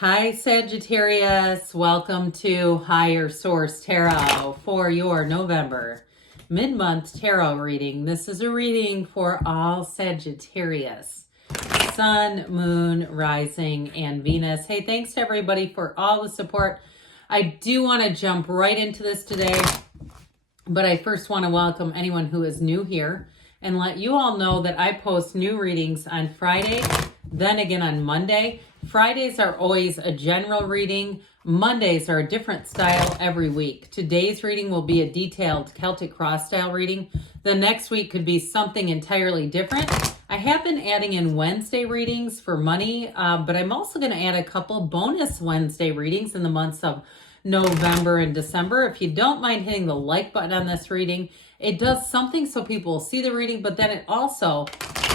Hi, Sagittarius. Welcome to Higher Source Tarot for your November mid-month tarot reading. This is a reading for all Sagittarius. Sun, Moon, Rising, and Venus. Hey, thanks to everybody for all the support. I do want to jump right into this today, but I first want to welcome anyone who is new here and let you all know that I post new readings on Friday, then again on Monday. Fridays are always a general reading. Mondays are a different style every week. Today's reading will be a detailed Celtic cross style reading. The next week could be something entirely different. I have been adding in Wednesday readings for money, but I'm also going to add a couple bonus Wednesday readings in the months of November and December. If you don't mind hitting the like button on this reading, it does something so people will see the reading, but then it also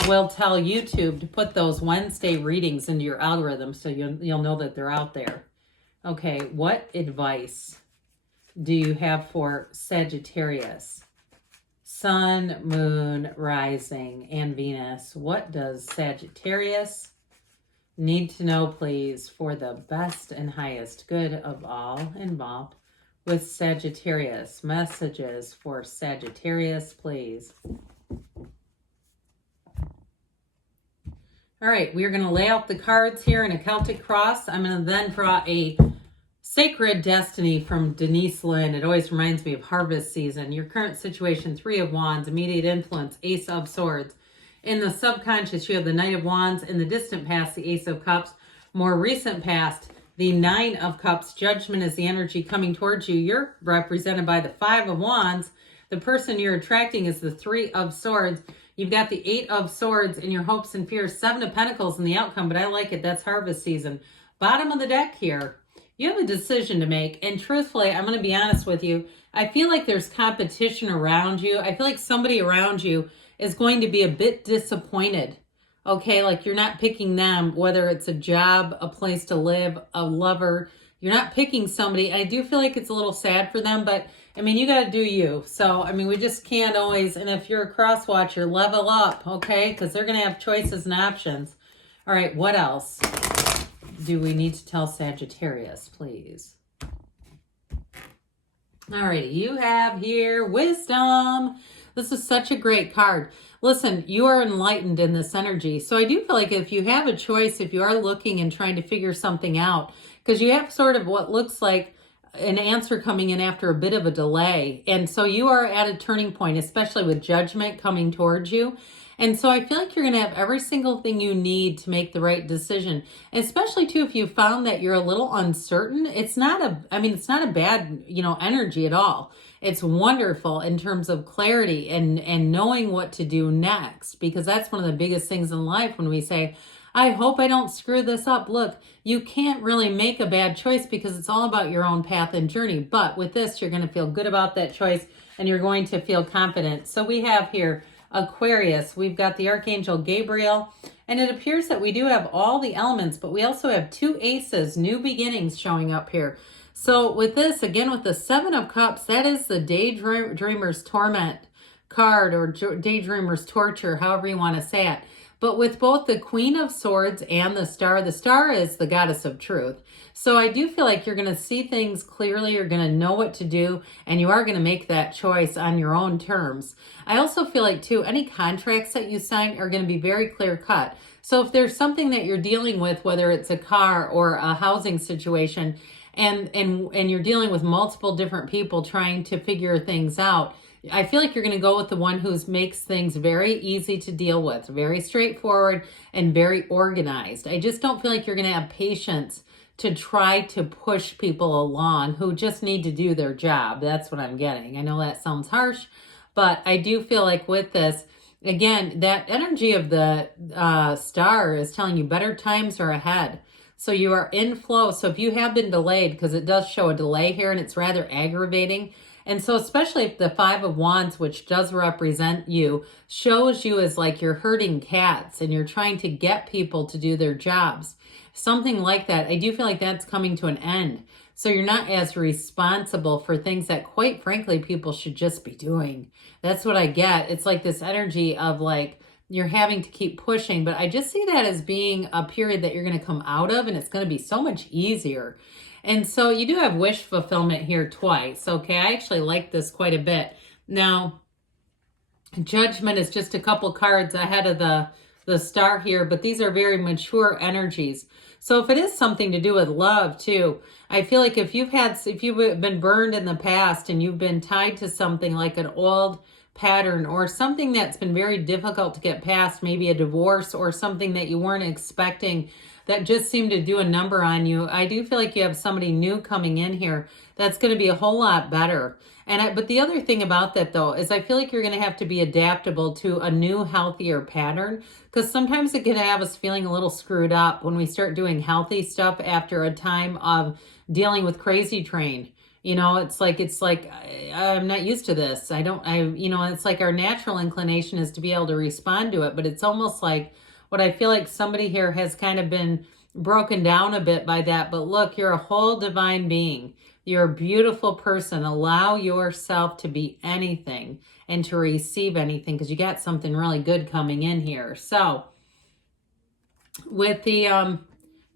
will tell YouTube to put those Wednesday readings into your algorithm so you'll know that they're out there. Okay, what advice do you have for Sagittarius? Sun, Moon, Rising, and Venus. What does Sagittarius need to know, please, for the best and highest good of all involved with Sagittarius? Messages for Sagittarius, please. All right, we're going to lay out the cards here in a Celtic cross. I'm going to then draw a Sacred Destiny from Denise Lynn. It always reminds me of harvest season. Your current situation, 3 of Wands, immediate influence, Ace of Swords. In the subconscious, you have the Knight of Wands. In the distant past, the Ace of Cups. More recent past, the 9 of Cups. Judgment is the energy coming towards you. You're represented by the 5 of Wands. The person you're attracting is the 3 of Swords. You've got the 8 of Swords in your hopes and fears, 7 of Pentacles in the outcome, but I like it. That's harvest season. Bottom of the deck here. You have a decision to make, and truthfully, I'm going to be honest with you. I feel like there's competition around you. I feel like somebody around you is going to be a bit disappointed. Okay, like you're not picking them, whether it's a job, a place to live, a lover. You're not picking somebody. I do feel like it's a little sad for them, but I mean, you got to do you. So, I mean, we just can't always, and if you're a cross watcher, level up, okay? Because they're going to have choices and options. All right, what else do we need to tell Sagittarius, please? All righty, you have here wisdom. This is such a great card. Listen, you are enlightened in this energy. So I do feel like if you have a choice, if you are looking and trying to figure something out, because you have sort of what looks like an answer coming in after a bit of a delay. And so you are at a turning point, especially with judgment coming towards you. And so I feel like you're going to have every single thing you need to make the right decision, especially too, if you found that you're a little uncertain. It's not a bad, energy at all. It's wonderful in terms of clarity and knowing what to do next, because that's one of the biggest things in life when we say, I hope I don't screw this up. Look, you can't really make a bad choice because it's all about your own path and journey. But with this, you're going to feel good about that choice and you're going to feel confident. So we have here Aquarius. We've got the Archangel Gabriel, and it appears that we do have all the elements, but we also have 2 aces, new beginnings showing up here. So with this, again, with the 7 of Cups, that is the Daydreamer's Torment card, or Daydreamer's Torture, however you want to say it. But with both the Queen of Swords and the Star is the goddess of truth. So I do feel like you're going to see things clearly, you're going to know what to do, and you are going to make that choice on your own terms. I also feel like, too, any contracts that you sign are going to be very clear cut. So if there's something that you're dealing with, whether it's a car or a housing situation, and you're dealing with multiple different people trying to figure things out, I feel like you're going to go with the one who makes things very easy to deal with, very straightforward and very organized. I just don't feel like you're going to have patience to try to push people along who just need to do their job. That's what I'm getting. I know that sounds harsh, but I do feel like with this, again, that energy of the Star is telling you better times are ahead. So you are in flow. So if you have been delayed, because it does show a delay here and it's rather aggravating. And so especially if the 5 of Wands, which does represent you, shows you as like you're herding cats and you're trying to get people to do their jobs, something like that, I do feel like that's coming to an end. So you're not as responsible for things that, quite frankly, people should just be doing. That's what I get. It's like this energy of like you're having to keep pushing, but I just see that as being a period that you're going to come out of, and it's going to be so much easier. And so you do have wish fulfillment here twice. Okay, I actually like this quite a bit. Now, Judgment is just a couple cards ahead of the star here, but these are very mature energies. So if it is something to do with love too, I feel like if you've been burned in the past and you've been tied to something like an old pattern or something that's been very difficult to get past, maybe a divorce or something that you weren't expecting that just seemed to do a number on you, I do feel like you have somebody new coming in here that's going to be a whole lot better. But the other thing about that though is I feel like you're going to have to be adaptable to a new, healthier pattern, because sometimes it can have us feeling a little screwed up when we start doing healthy stuff after a time of dealing with crazy train. You know, it's like I'm not used to this. It's like our natural inclination is to be able to respond to it, but it's almost like what I feel like somebody here has kind of been broken down a bit by that. But look, you're a whole divine being. You're a beautiful person. Allow yourself to be anything and to receive anything, because you got something really good coming in here. So with the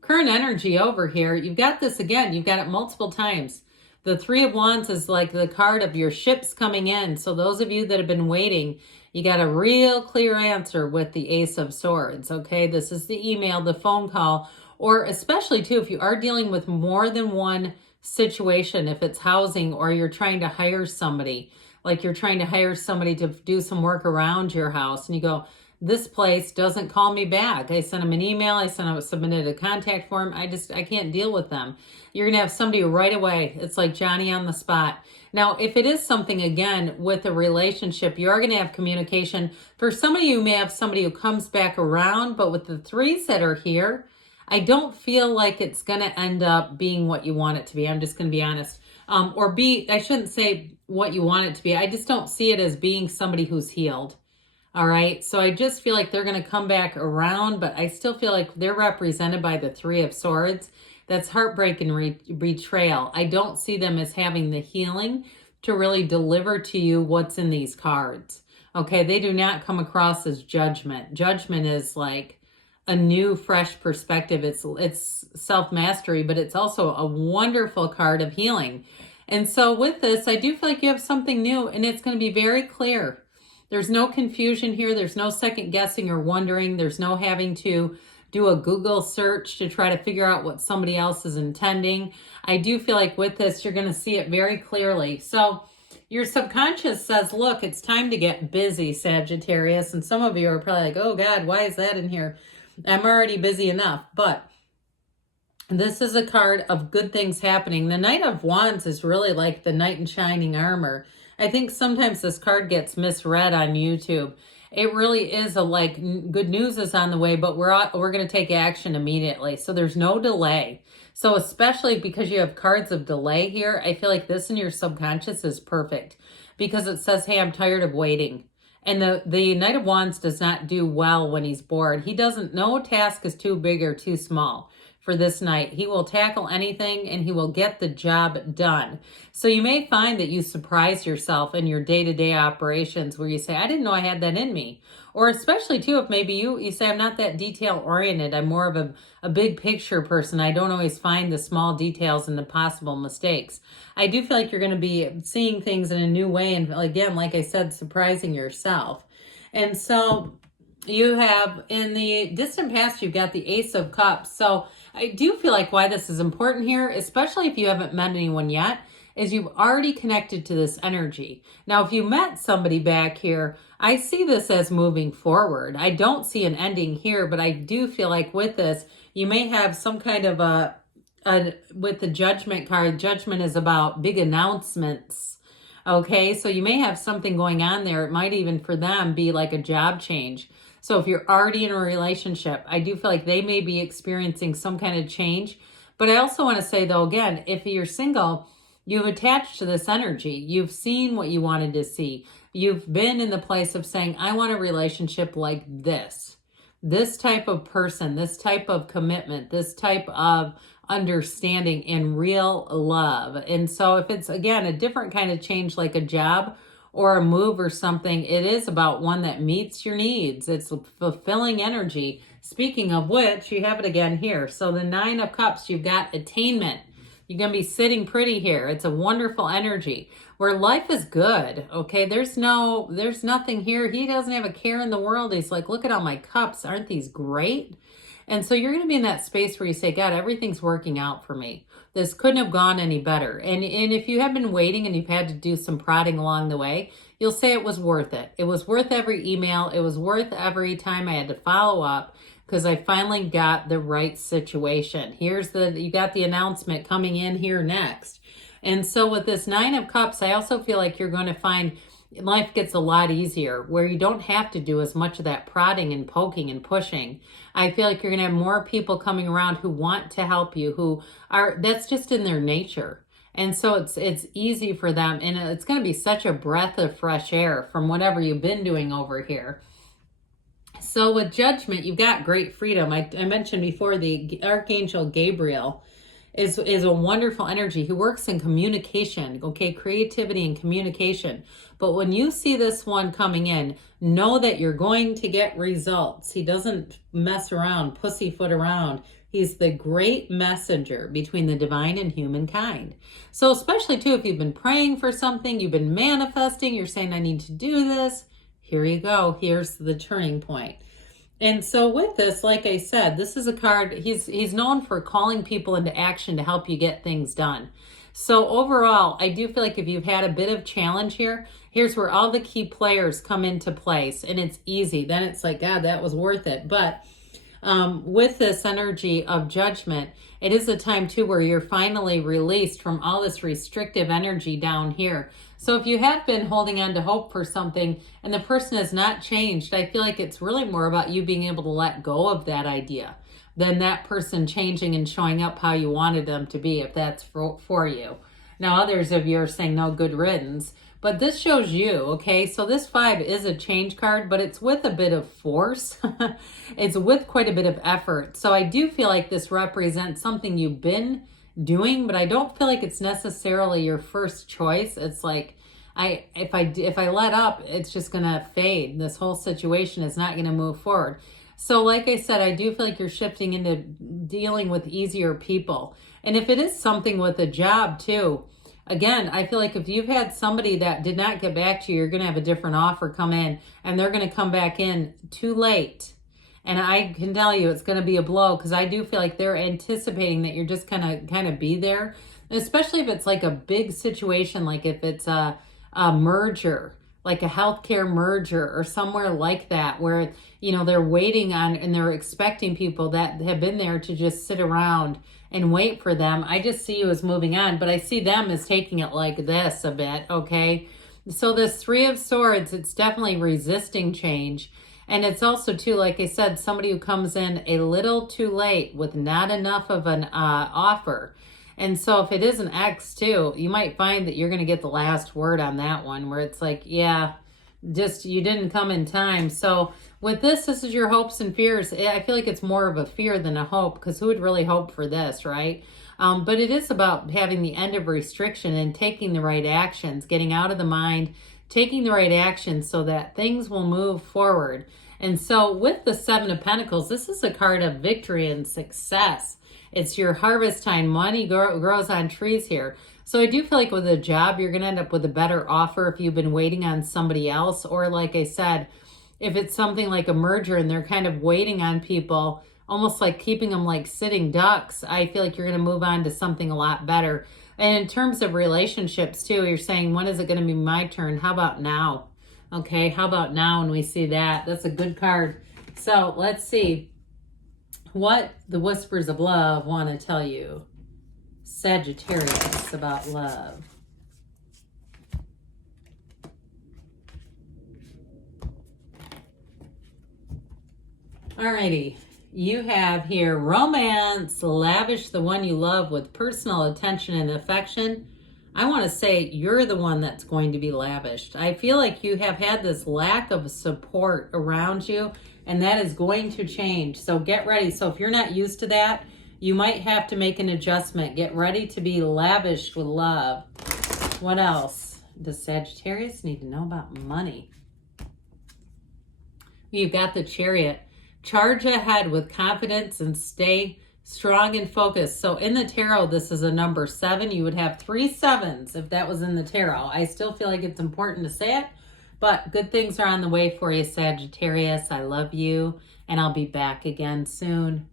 current energy over here, you've got this again. You've got it multiple times. The Three of Wands is like the card of your ships coming in. So those of you that have been waiting, you got a real clear answer with the Ace of Swords, okay? This is the email, the phone call, or especially too, if you are dealing with more than one situation, if it's housing or you're trying to hire somebody, like you're trying to hire somebody to do some work around your house and you go, this place doesn't call me back. I sent them an email. I submitted a contact form. I can't deal with them. You're going to have somebody right away. It's like Johnny on the spot. Now, if it is something, again, with a relationship, you are going to have communication. For somebody, you may have somebody who comes back around, but with the threes that are here, I don't feel like it's going to end up being what you want it to be. I'm just going to be honest. I shouldn't say what you want it to be. I just don't see it as being somebody who's healed. All right. So I just feel like they're going to come back around, but I still feel like they're represented by the Three of Swords. That's heartbreak and betrayal. I don't see them as having the healing to really deliver to you what's in these cards. Okay. They do not come across as judgment. Judgment is like a new, fresh perspective. It's self-mastery, but it's also a wonderful card of healing. And so with this, I do feel like you have something new, and it's going to be very clear. There's no confusion here. There's no second guessing or wondering. There's no having to do a Google search to try to figure out what somebody else is intending. I do feel like with this, you're going to see it very clearly. So your subconscious says, look, it's time to get busy, Sagittarius. And some of you are probably like, oh God, why is that in here? I'm already busy enough. But this is a card of good things happening. The Knight of Wands is really like the knight in shining armor. I think sometimes this card gets misread on YouTube. It really is good news is on the way, but we're going to take action immediately. So there's no delay. So especially because you have cards of delay here, I feel like this in your subconscious is perfect because it says, hey, I'm tired of waiting. And the Knight of Wands does not do well when he's bored. No task is too big or too small for this knight. He will tackle anything and he will get the job done. So you may find that you surprise yourself in your day-to-day operations where you say, I didn't know I had that in me. Or especially too, if maybe you say, I'm not that detail oriented. I'm more of a big picture person. I don't always find the small details and the possible mistakes. I do feel like you're going to be seeing things in a new way. And again, like I said, surprising yourself. And so you have, in the distant past, you've got the Ace of Cups. So I do feel like why this is important here, especially if you haven't met anyone yet, is you've already connected to this energy. Now, if you met somebody back here, I see this as moving forward. I don't see an ending here, but I do feel like with this, you may have some kind of with the Judgment card, Judgment is about big announcements. Okay, so you may have something going on there. It might even for them be like a job change. So if you're already in a relationship, I do feel like they may be experiencing some kind of change. But I also want to say, though, again, if you're single, you've attached to this energy. You've seen what you wanted to see. You've been in the place of saying, I want a relationship like this type of person, this type of commitment, this type of understanding and real love. And so if it's, again, a different kind of change like a job or a move or something, it is about one that meets your needs. It's fulfilling energy. Speaking of which, you have it again here. So the Nine of Cups, you've got attainment. You're going to be sitting pretty here. It's a wonderful energy where life is good. Okay. There's nothing here. He doesn't have a care in the world. He's like, look at all my cups. Aren't these great? And so you're going to be in that space where you say, God, everything's working out for me. This couldn't have gone any better. And if you have been waiting and you've had to do some prodding along the way, you'll say it was worth it. It was worth every email. It was worth every time I had to follow up, because I finally got the right situation. You got the announcement coming in here next. And so with this Nine of Cups, I also feel like you're going to find life gets a lot easier where you don't have to do as much of that prodding and poking and pushing. I feel like you're going to have more people coming around who want to help you, that's just in their nature. And so it's easy for them, and it's going to be such a breath of fresh air from whatever you've been doing over here. So with Judgment, you've got great freedom. I mentioned before, the Archangel Gabriel is a wonderful energy who works in communication, okay, creativity and communication. But when you see this one coming in, know that you're going to get results. He doesn't mess around, pussyfoot around. He's the great messenger between the divine and humankind. So especially too, if you've been praying for something, you've been manifesting, you're saying, I need to do this. Here you go. Here's the turning point. And so with this, like I said, this is a card, he's known for calling people into action to help you get things done. So overall, I do feel like if you've had a bit of challenge here, here's where all the key players come into place, and it's easy. Then it's like, God, that was worth it. But with this energy of Judgment, it is a time too where you're finally released from all this restrictive energy down here. So if you have been holding on to hope for something and the person has not changed, I feel like it's really more about you being able to let go of that idea than that person changing and showing up how you wanted them to be, if that's for you. Now, others of you are saying no, good riddance. But this shows you, okay? So this 5 is a change card, but it's with a bit of force. It's with quite a bit of effort. So I do feel like this represents something you've been doing, but I don't feel like it's necessarily your first choice. It's like, if I let up, it's just gonna fade. This whole situation is not gonna move forward. So like I said, I do feel like you're shifting into dealing with easier people. And if it is something with a job too, again, I feel like if you've had somebody that did not get back to you, you're going to have a different offer come in, and they're going to come back in too late. And I can tell you it's going to be a blow, because I do feel like they're anticipating that you're just kind of be there, especially if it's like a big situation, like if it's a merger, like a healthcare merger or somewhere like that, where, you know, they're waiting on and they're expecting people that have been there to just sit around and wait for them. I just see you as moving on, but I see them as taking it like this a bit, okay? So this 3 of Swords, it's definitely resisting change. And it's also too, like I said, somebody who comes in a little too late with not enough of an offer. And so if it is an X too, you might find that you're going to get the last word on that one, where it's like, yeah, just you didn't come in time. So with this is your hopes and fears. I feel like it's more of a fear than a hope, because who would really hope for this, right? But it is about having the end of restriction and taking the right actions, getting out of the mind, taking the right actions so that things will move forward. And so with the 7 of Pentacles, this is a card of victory and success. It's your harvest time. Money grows on trees here. So I do feel like with a job, you're going to end up with a better offer if you've been waiting on somebody else. Or like I said, if it's something like a merger and they're kind of waiting on people, almost like keeping them like sitting ducks, I feel like you're going to move on to something a lot better. And in terms of relationships too, you're saying, when is it going to be my turn? How about now? Okay, how about now when we see that? That's a good card. So let's see what the Whispers of Love want to tell you, Sagittarius, about love. Alrighty, you have here romance, lavish the one you love with personal attention and affection. I want to say you're the one that's going to be lavished. I feel like you have had this lack of support around you, and that is going to change. So get ready. So if you're not used to that, you might have to make an adjustment. Get ready to be lavished with love. What else? Does Sagittarius need to know about money? You've got the Chariot. Charge ahead with confidence and stay strong and focused. So in the tarot, this is a number 7. You would have 3 sevens if that was in the tarot. I still feel like it's important to say it, but good things are on the way for you, Sagittarius. I love you, and I'll be back again soon.